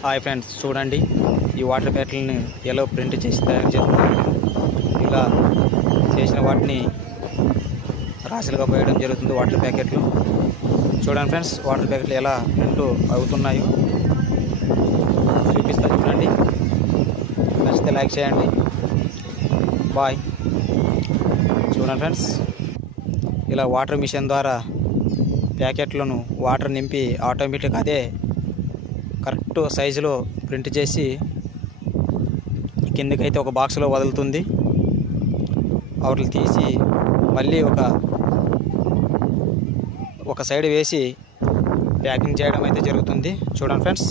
Hi friends, చూడండి ఈ water ప్యాకెట్లని ఎలా ప్రింట్ చేసి తయారు చేస్తున్నారు. ఇలా చేసిన వాటిని రాశులుగా పోయడం జరుగుతుంది. వాటర్ ప్యాకెట్లు చూడండి ఫ్రెండ్స్, వాటర్ ప్యాకెట్లు ఎలా ప్రింట్ అవుతున్నాయో చూపిస్తా. చూడండి, నచ్చితే లైక్ చేయండి. బాయ్. చూడండి ఫ్రెండ్స్, ఇలా వాటర్ మిషన్ ద్వారా ప్యాకెట్లను వాటర్ నింపి ఆటోమేటిక్ అదే కరెక్ట్ సైజులో ప్రింట్ చేసి కిందకైతే ఒక బాక్స్లో వదులుతుంది. వాటిని తీసి మళ్ళీ ఒక సైడ్ వేసి ప్యాకింగ్ చేయడం అయితే జరుగుతుంది. చూడండి ఫ్రెండ్స్.